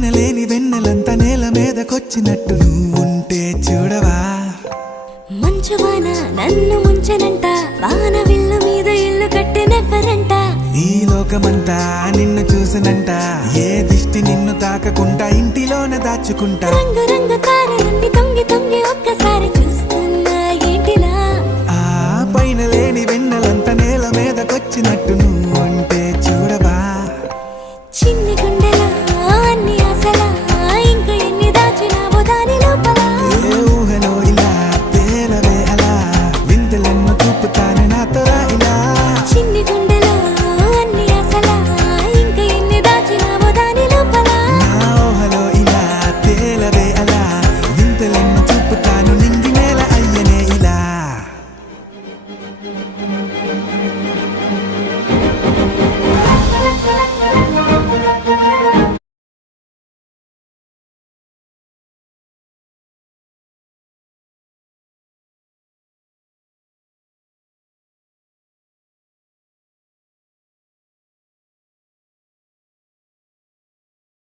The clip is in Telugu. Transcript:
పైన లేని వెన్నెలంతా నేల మీదకొచ్చినట్టు నువ్వుంటే చూడవా. మంచువాన నన్ను ముంచనంట, వాన విల్లు మీద ఇల్లు కట్టినెవ్వరంట. ఈ లోకమంతా నిన్ను చూసినంట, ఏ దిష్టి నిన్ను తాకకుండా ఇంటిలోన దాచుకుంటా. రంగు రంగు తారలన్నీ తొంగి